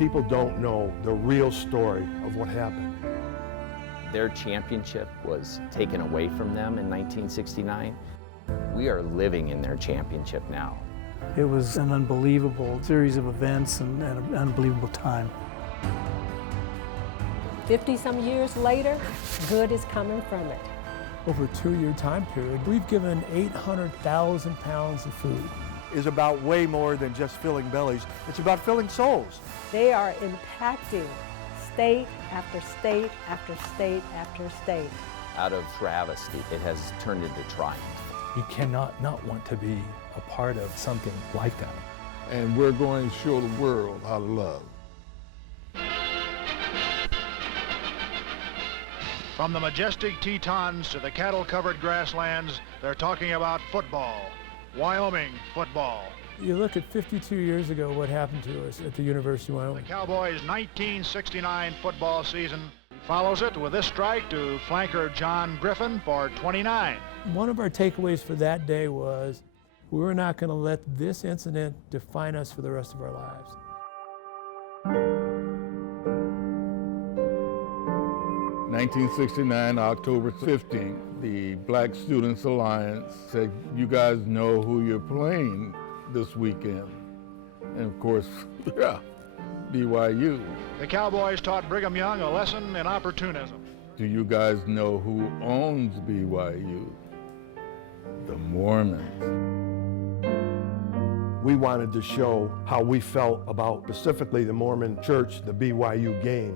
People don't know the real story of what happened. Their championship was taken away from them in 1969. We are living in their championship now. It was an unbelievable series of events and an unbelievable time. 50-some years later, good is coming from it. Over a 2-year time period, we've given 800,000 pounds of food. Is about way more than just filling bellies. It's about filling souls. They are impacting state after state after state after state. Out of travesty, it has turned into triumph. You cannot not want to be a part of something like that. And we're going to show the world how to love. From the majestic Tetons to the cattle-covered grasslands, they're talking about football. Wyoming football. You look at 52 years ago, what happened to us at the University of The Wyoming. Cowboys' 1969 football season follows it with this strike to flanker John Griffin for 29. One of our takeaways for that day was we're not going to let this incident define us for the rest of our lives. 1969, October 15th, the Black Students Alliance said, you guys know who you're playing this weekend. And of course, yeah, BYU. The Cowboys taught Brigham Young a lesson in opportunism. Do you guys know who owns BYU? The Mormons. We wanted to show how we felt about specifically the Mormon church, the BYU game,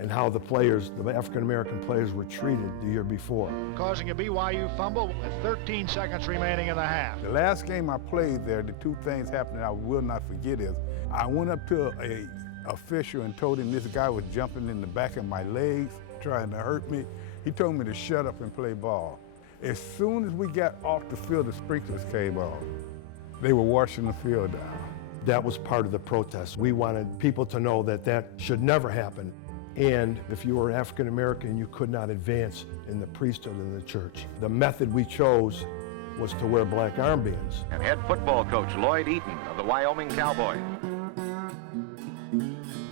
and how the players, the African-American players, were treated the year before. Causing a BYU fumble with 13 seconds remaining in the half. The last game I played there, the two things happened that I will not forget is, I went up to a official and told him this guy was jumping in the back of my legs, trying to hurt me. He told me to shut up and play ball. As soon as we got off the field, the sprinklers came on. They were washing the field down. That was part of the protest. We wanted people to know that that should never happen. And if you were an African American, you could not advance in the priesthood of the church. The method we chose was to wear black armbands. And head football coach Lloyd Eaton of the Wyoming Cowboys.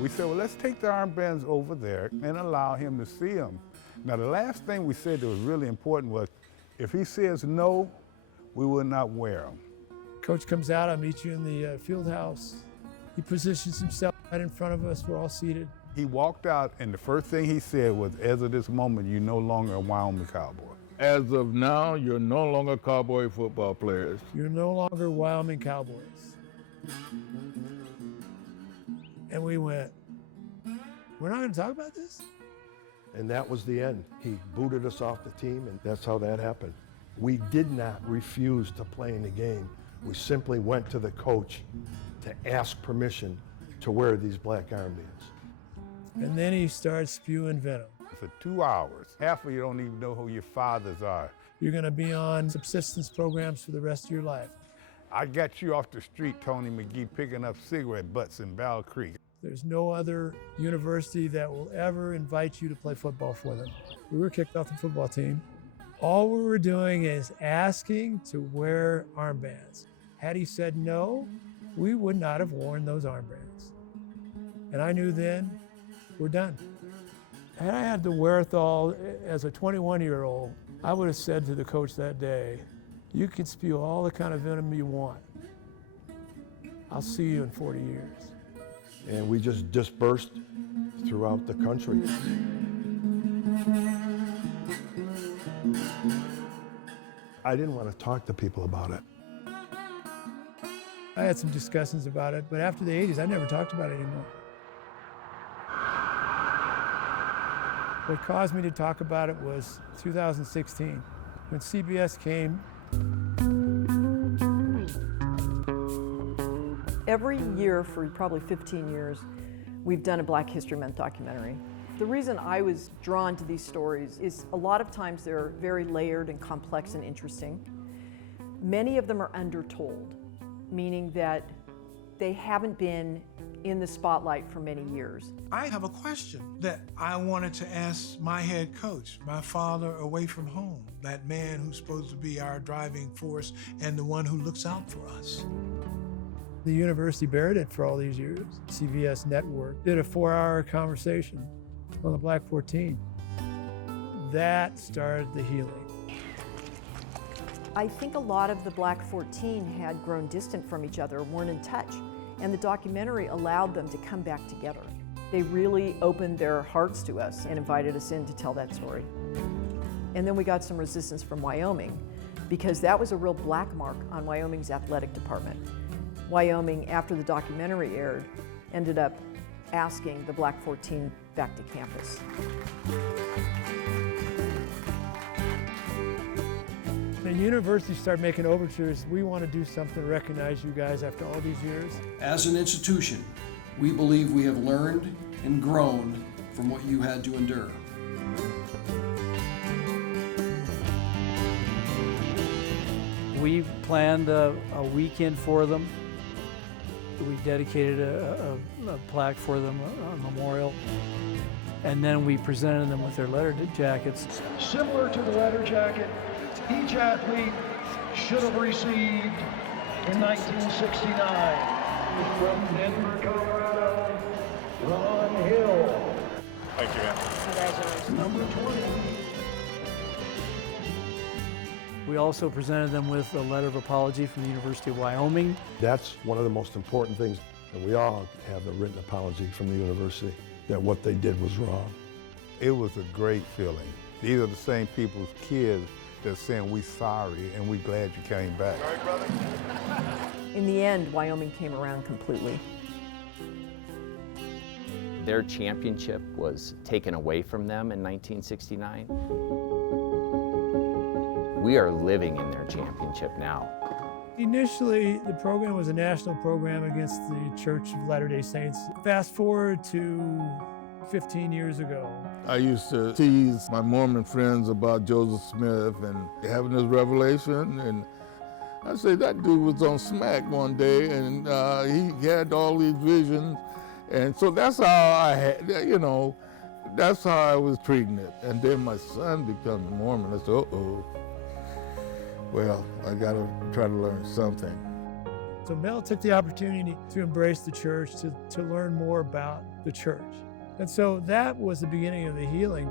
We said, well, let's take the armbands over there and allow him to see them. Now, the last thing we said that was really important was, if he says no, we will not wear them. Coach comes out, I'll meet you in the field house. He positions himself right in front of us, we're all seated. He walked out, and the first thing he said was, as of this moment, you're no longer a Wyoming Cowboy. As of now, you're no longer Cowboy football players. You're no longer Wyoming Cowboys. And we went, we're not going to talk about this? And that was the end. He booted us off the team, and that's how that happened. We did not refuse to play in the game. We simply went to the coach to ask permission to wear these black armbands. And then he starts spewing venom. For 2 hours, half of you don't even know who your fathers are. You're going to be on subsistence programs for the rest of your life. I got you off the street, Tony McGee, picking up cigarette butts in Battle Creek. There's no other university that will ever invite you to play football for them. We were kicked off the football team. All we were doing is asking to wear armbands. Had he said no, we would not have worn those armbands. And I knew then, we're done. Had I had the wherewithal as a 21-year-old, I would have said to the coach that day, you can spew all the kind of venom you want. I'll see you in 40 years. And we just dispersed throughout the country. I didn't want to talk to people about it. I had some discussions about it, but after the 80s, I never talked about it anymore. What caused me to talk about it was 2016, when CBS came. Every year for probably 15 years, we've done a Black History Month documentary. The reason I was drawn to these stories is a lot of times they're very layered and complex and interesting. Many of them are undertold, meaning that they haven't been in the spotlight for many years. I have a question that I wanted to ask my head coach, my father away from home, that man who's supposed to be our driving force and the one who looks out for us. The university buried it for all these years. CVS Network did a 4-hour conversation on the Black 14. That started the healing. I think a lot of the Black 14 had grown distant from each other, weren't in touch, and the documentary allowed them to come back together. They really opened their hearts to us and invited us in to tell that story. And then we got some resistance from Wyoming, because that was a real black mark on Wyoming's athletic department. Wyoming, after the documentary aired, ended up asking the Black 14 back to campus. The university started making overtures. We want to do something to recognize you guys after all these years. As an institution, we believe we have learned and grown from what you had to endure. We planned a weekend for them. We dedicated a plaque for them, a memorial. And then we presented them with their letter jackets. Similar to the letter jacket each athlete should have received in 1969. From Denver, Colorado, Ron Hill. Thank you, man. Congratulations. Number 20. We also presented them with a letter of apology from the University of Wyoming. That's one of the most important things, and we all have a written apology from the university that what they did was wrong. It was a great feeling. These are the same people's kids that are saying we sorry and we glad you came back. Sorry, brother. In the end, Wyoming came around completely. Their championship was taken away from them in 1969. We are living in their championship now. Initially, the program was a national program against the Church of Latter-day Saints. Fast forward to 15 years ago. I used to tease my Mormon friends about Joseph Smith and having this revelation, and I say that dude was on smack one day, and he had all these visions, and so that's how I had, you know, that's how I was treating it. And then my son becomes a Mormon. I said, uh-oh. Well, I got to try to learn something. So Mel took the opportunity to embrace the church, to learn more about the church. And so that was the beginning of the healing.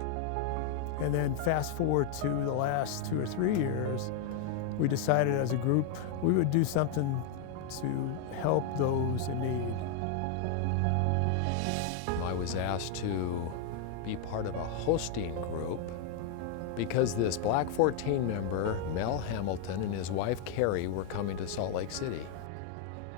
And then fast forward to the last 2 or 3 years, we decided as a group we would do something to help those in need. I was asked to be part of a hosting group because this Black 14 member, Mel Hamilton, and his wife Carrie were coming to Salt Lake City.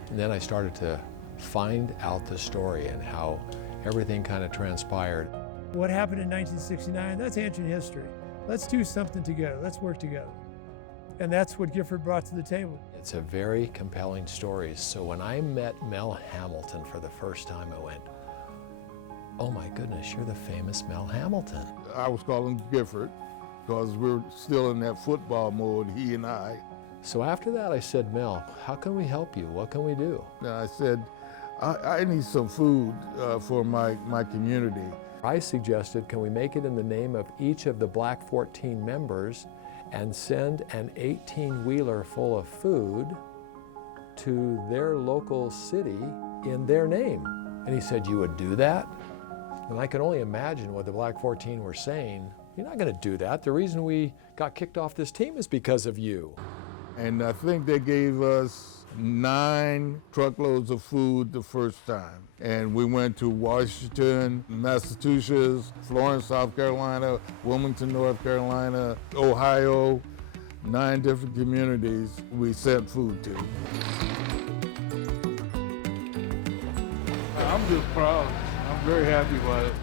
And then I started to find out the story and how everything kind of transpired. What happened in 1969, that's ancient history. Let's do something together, let's work together. And that's what Gifford brought to the table. It's a very compelling story. So when I met Mel Hamilton for the first time, I went, oh my goodness, you're the famous Mel Hamilton. I was calling Gifford because we were still in that football mode, he and I. So after that, I said, Mel, how can we help you? What can we do? And I said, I need some food for my community. I suggested, can we make it in the name of each of the Black 14 members and send an 18-wheeler full of food to their local city in their name? And he said, you would do that? And I can only imagine what the Black 14 were saying. You're not going to do that. The reason we got kicked off this team is because of you. And I think they gave us 9 truckloads of food the first time. And we went to Washington, Massachusetts, Florence, South Carolina, Wilmington, North Carolina, Ohio, 9 different communities we sent food to. I'm just proud. I'm very happy about it.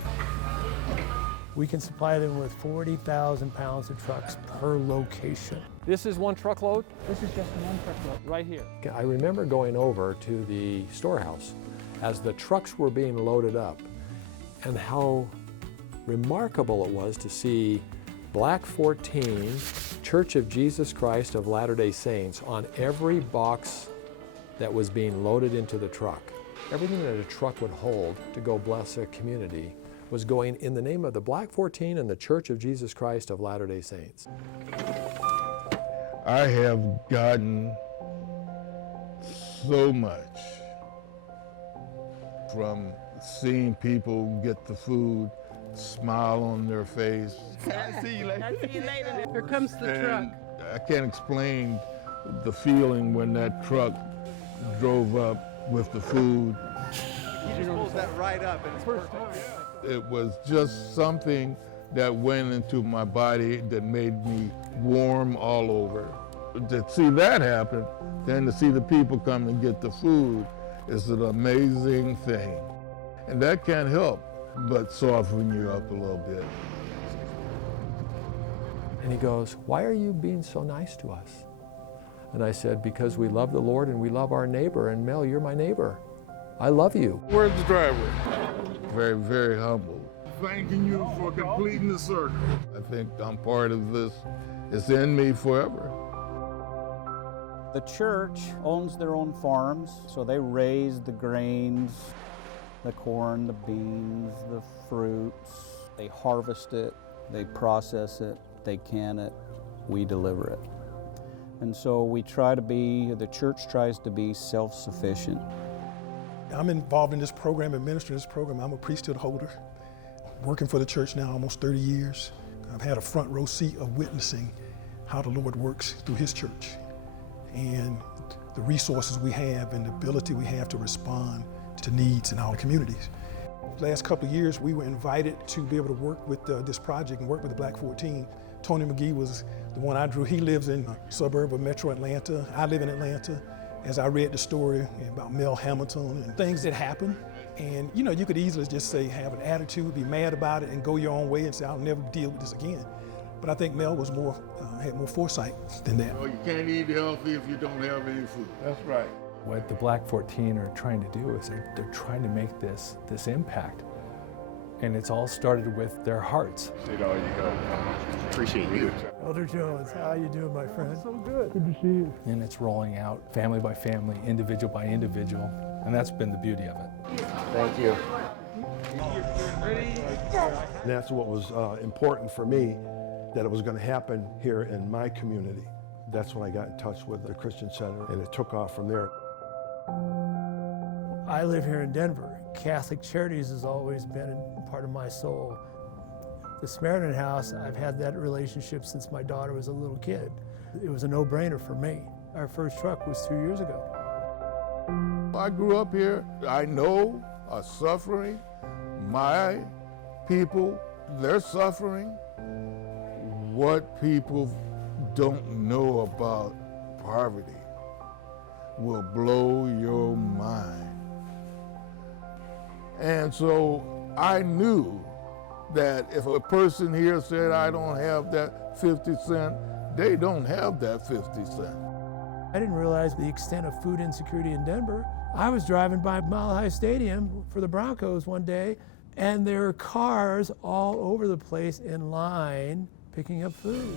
We can supply them with 40,000 pounds of trucks per location. This is one truckload? This is just one truckload, right here. I remember going over to the storehouse as the trucks were being loaded up and how remarkable it was to see Black 14, Church of Jesus Christ of Latter-day Saints on every box that was being loaded into the truck. Everything that a truck would hold to go bless a community was going in the name of the Black 14 and the Church of Jesus Christ of Latter-day Saints. I have gotten so much From seeing people get the food, smile on their face. I'll see you later. Here comes the truck. I can't explain the feeling when that truck drove up with the food. He just pulls that right up and it's perfect. It was just something that went into my body that made me warm all over. To see that happen, then to see the people come and get the food is an amazing thing. And that can't help but soften you up a little bit. And he goes, "Why are you being so nice to us?" And I said, "Because we love the Lord and we love our neighbor. And Mel, you're my neighbor. I love you." Where's the driver? Very, very humble. Thanking you for completing the circle. I think I'm part of this. It's in me forever. The church owns their own farms, so they raise the grains, the corn, the beans, the fruits. They harvest it, they process it, they can it, we deliver it. And so the church tries to be self-sufficient. I'm involved in this program, administering this program. I'm a priesthood holder, working for the church now almost 30 years. I've had a front row seat of witnessing how the Lord works through his church and the resources we have and the ability we have to respond to needs in our communities. Last couple of years, we were invited to be able to work with this project and work with the Black 14. Tony McGee was the one I drew. He lives in a suburb of Metro Atlanta. I live in Atlanta. As I read the story about Mel Hamilton and things that happen, and you could easily just say, have an attitude, be mad about it, and go your own way and say, I'll never deal with this again. But I think Mel was had more foresight than that. You can't eat healthy if you don't have any food. That's right. What the Black 14 are trying to do is they're trying to make this impact. And it's all started with their hearts. You go. Appreciate you. Elder Jones, how you doing, my friend? So good. Good to see you. And it's rolling out family by family, individual by individual. And that's been the beauty of it. Thank you. And that's what was important for me, that it was going to happen here in my community. That's when I got in touch with the Christian Center, and it took off from there. I live here in Denver. Catholic Charities has always been a part of my soul. The Samaritan House, I've had that relationship since my daughter was a little kid. It was a no-brainer for me. Our first truck was 2 years ago. I grew up here. I know are suffering. My people, they're suffering. What people don't know about poverty will blow your mind. And so I knew that if a person here said, I don't have that 50 cent, they don't have that 50 cent. I didn't realize the extent of food insecurity in Denver. I was driving by Mile High Stadium for the Broncos one day, and there were cars all over the place in line picking up food.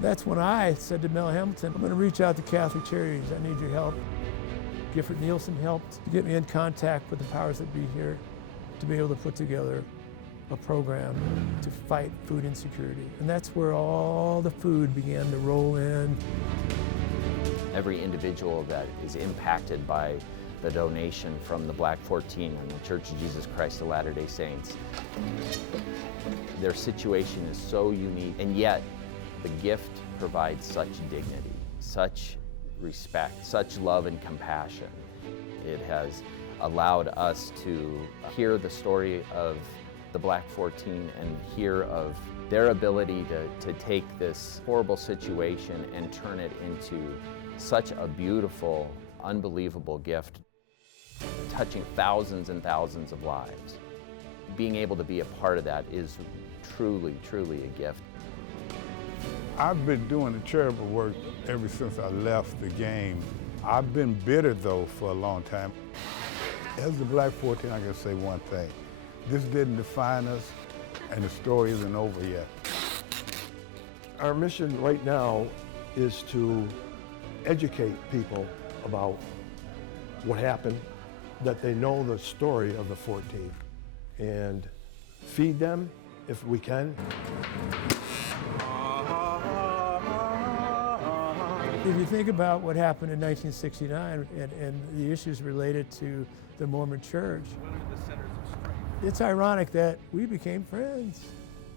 That's when I said to Mel Hamilton, I'm going to reach out to Catholic Charities. I need your help. Gifford Nielsen helped to get me in contact with the powers that be here to be able to put together a program to fight food insecurity. And that's where all the food began to roll in. Every individual that is impacted by the donation from the Black 14 and the Church of Jesus Christ of Latter-day Saints, their situation is so unique, and yet the gift provides such dignity, such respect, such love and compassion. It has allowed us to hear the story of the Black 14 and hear of their ability to take this horrible situation and turn it into such a beautiful, unbelievable gift, touching thousands and thousands of lives. Being able to be a part of that is truly, truly a gift. I've been doing the charitable work ever since I left the game. I've been bitter, though, for a long time. As the Black 14, I can say one thing. This didn't define us, and the story isn't over yet. Our mission right now is to educate people about what happened, that they know the story of the 14, and feed them if we can. If you think about what happened in 1969 and the issues related to the Mormon Church, it's ironic that we became friends.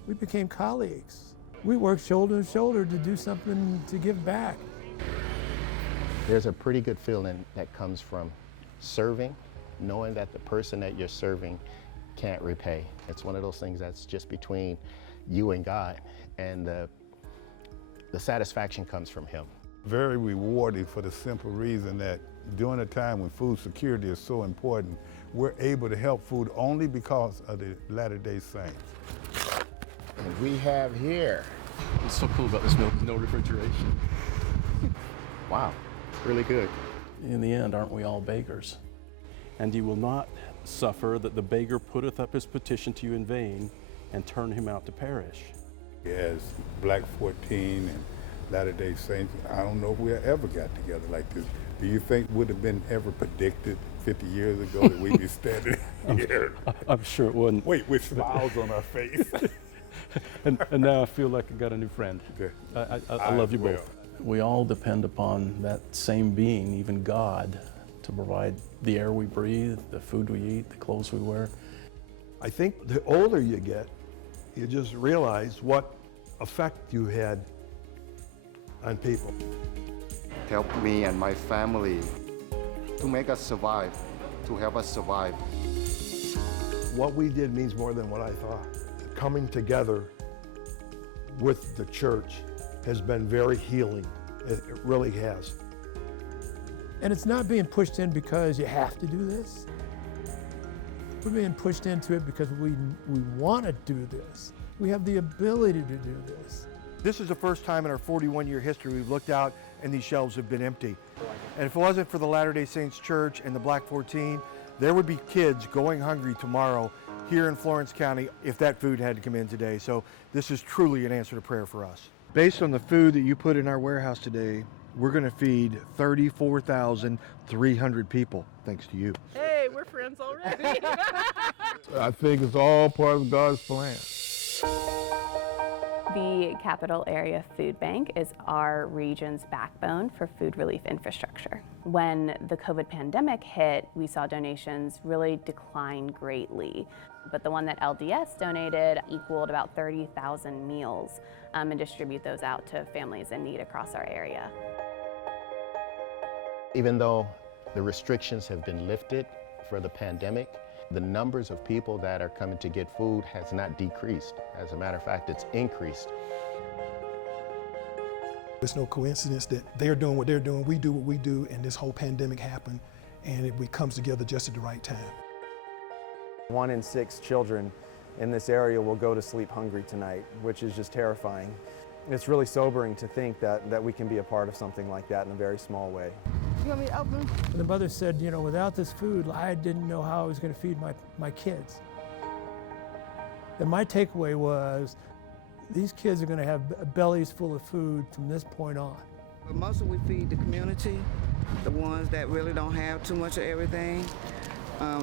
We became colleagues. We worked shoulder to shoulder to do something to give back. There's a pretty good feeling that comes from serving, knowing that the person that you're serving can't repay. It's one of those things that's just between you and God, and the satisfaction comes from Him. Very rewarding for the simple reason that during a time when food security is so important, we're able to help food only because of the Latter-day Saints. And we have here. What's so cool about this milk is no refrigeration. Wow, really good. In the end, aren't we all beggars? And ye will not suffer that the beggar putteth up his petition to you in vain and turn him out to perish. As Black 14 and Latter-day Saints, I don't know if we ever got together like this. Do you think would have been ever predicted 50 years ago that we'd be standing here? I'm sure it wouldn't. Wait, with smiles on our face. and now I feel like I got a new friend. I love you both. We all depend upon that same being, even God, to provide the air we breathe, the food we eat, the clothes we wear. I think the older you get, you just realize what effect you had on people. Help me and my family to make us survive, to help us survive. What we did means more than what I thought. Coming together with the church has been very healing. It really has. And it's not being pushed in because you have to do this. We're being pushed into it because we want to do this. We have the ability to do this. This is the first time in our 41-year history we've looked out and these shelves have been empty. And if it wasn't for the Latter-day Saints Church and the Black 14, there would be kids going hungry tomorrow here in Florence County if that food had to come in today. So this is truly an answer to prayer for us. Based on the food that you put in our warehouse today, we're going to feed 34,300 people, thanks to you. Hey, we're friends already. I think it's all part of God's plan. The Capital Area Food Bank is our region's backbone for food relief infrastructure. When the COVID pandemic hit, we saw donations really decline greatly. But the one that LDS donated equaled about 30,000 meals and distribute those out to families in need across our area. Even though the restrictions have been lifted for the pandemic, the numbers of people that are coming to get food has not decreased. As a matter of fact, it's increased. It's no coincidence that they're doing what they're doing, we do what we do, and this whole pandemic happened, and it comes together just at the right time. 1 in 6 children in this area will go to sleep hungry tonight, which is just terrifying. It's really sobering to think that we can be a part of something like that in a very small way. You want me to open? The mother said, you know, without this food, I didn't know how I was going to feed my kids. And my takeaway was, these kids are going to have bellies full of food from this point on. But mostly we feed the community, the ones that really don't have too much of everything.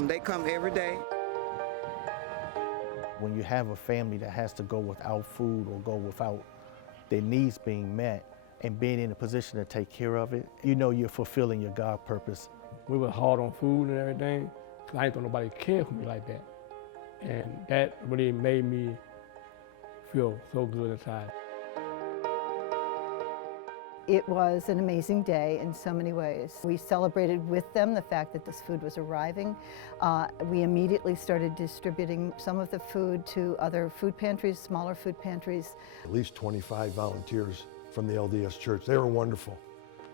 They come every day. When you have a family that has to go without food or go without their needs being met, and being in a position to take care of it, you know you're fulfilling your God purpose. We were hard on food and everything, because I didn't think nobody cared for me like that. And that really made me feel so good inside. It was an amazing day in so many ways. We celebrated with them the fact that this food was arriving. We immediately started distributing some of the food to other food pantries, smaller food pantries. At least 25 volunteers from the LDS Church. They were wonderful.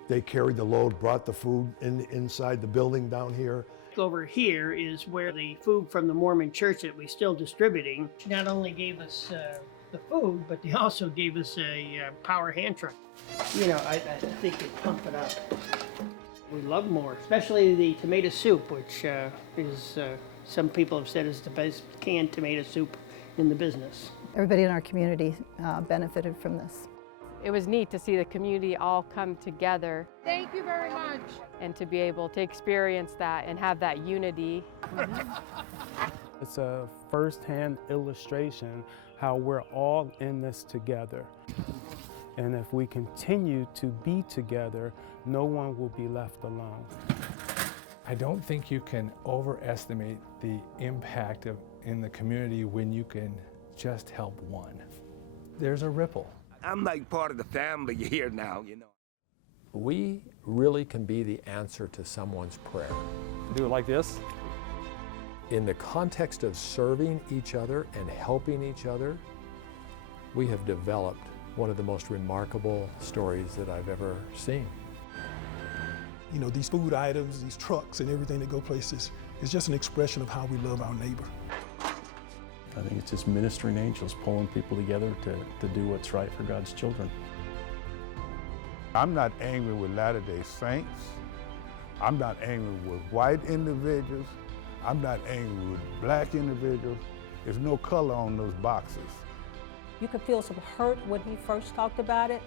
They carried the load, brought the food inside the building down here. Over here is where the food from the Mormon Church that we're still distributing not only gave us the food, but they also gave us a power hand truck. You know, I think it pumped it up. We love more, especially the tomato soup, which is, some people have said is the best canned tomato soup in the business. Everybody in our community benefited from this. It was neat to see the community all come together. Thank you very much. And to be able to experience that and have that unity. It's a first-hand illustration how we're all in this together. And if we continue to be together, no one will be left alone. I don't think you can overestimate the impact in the community when you can just help one. There's a ripple. I'm like part of the family here now, you know. We really can be the answer to someone's prayer. Do it like this. In the context of serving each other and helping each other, we have developed one of the most remarkable stories that I've ever seen. You know, these food items, these trucks and everything that go places, is just an expression of how we love our neighbor. I think it's just ministering angels pulling people together to do what's right for God's children. I'm not angry with Latter-day Saints. I'm not angry with white individuals. I'm not angry with black individuals. There's no color on those boxes. You could feel some hurt when he first talked about it,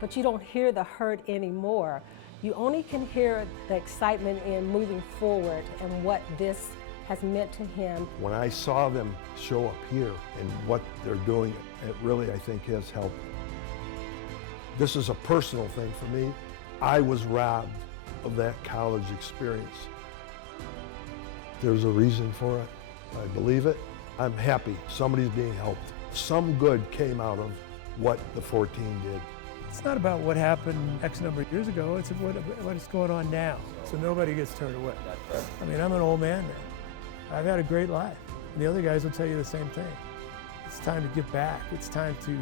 but you don't hear the hurt anymore. You only can hear the excitement in moving forward and what this has meant to him. When I saw them show up here and what they're doing, it really, I think, has helped. This is a personal thing for me. I was robbed of that college experience. There's a reason for it. I believe it. I'm happy somebody's being helped. Some good came out of what the 14 did. It's not about what happened X number of years ago, it's what is going on now, so nobody gets turned away. I mean, I'm an old man now. I've had a great life, and the other guys will tell you the same thing. It's time to give back. It's time to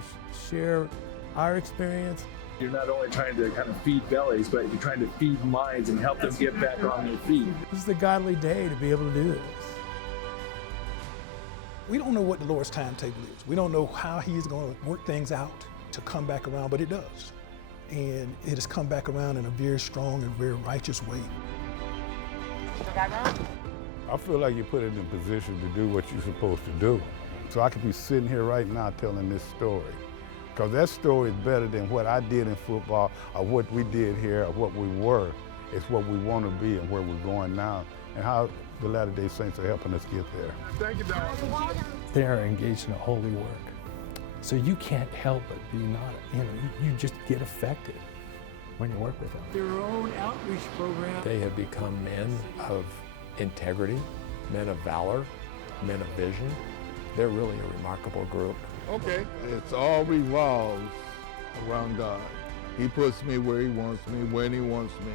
share our experience. You're not only trying to kind of feed bellies, but you're trying to feed minds and help them get back on their feet. This is the godly day to be able to do this. We don't know what the Lord's timetable is. We don't know how He's going to work things out to come back around, but it does. And it has come back around in a very strong and very righteous way. I feel like you're put in a position to do what you're supposed to do. So I could be sitting here right now telling this story. Because that story is better than what I did in football or what we did here or what we were. It's what we want to be and where we're going now and how the Latter-day Saints are helping us get there. Thank you, Dad. They are engaged in a holy work. So you can't help but be you just get affected when you work with them. Their own outreach program. They have become men of integrity, men of valor, men of vision. They're really a remarkable group. Okay. It's all revolves around God. He puts me where He wants me, when He wants me.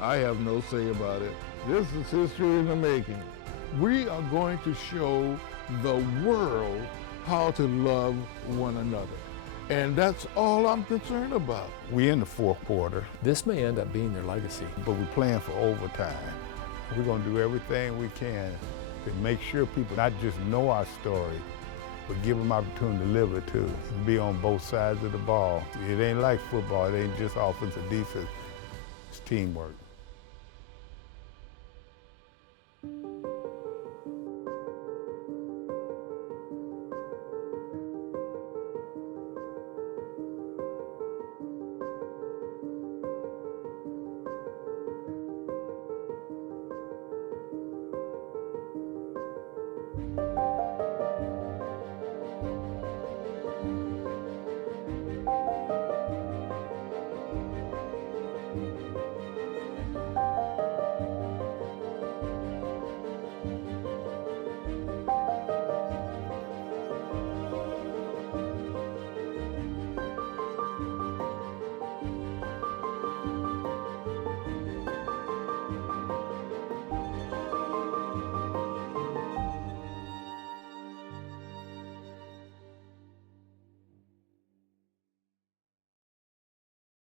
I have no say about it. This is history in the making. We are going to show the world how to love one another. And that's all I'm concerned about. We're in the fourth quarter. This may end up being their legacy. But we're playing for overtime. We're going to do everything we can to make sure people not just know our story, but give them opportunity to live it too, and be on both sides of the ball. It ain't like football. It ain't just offense or defense. It's teamwork.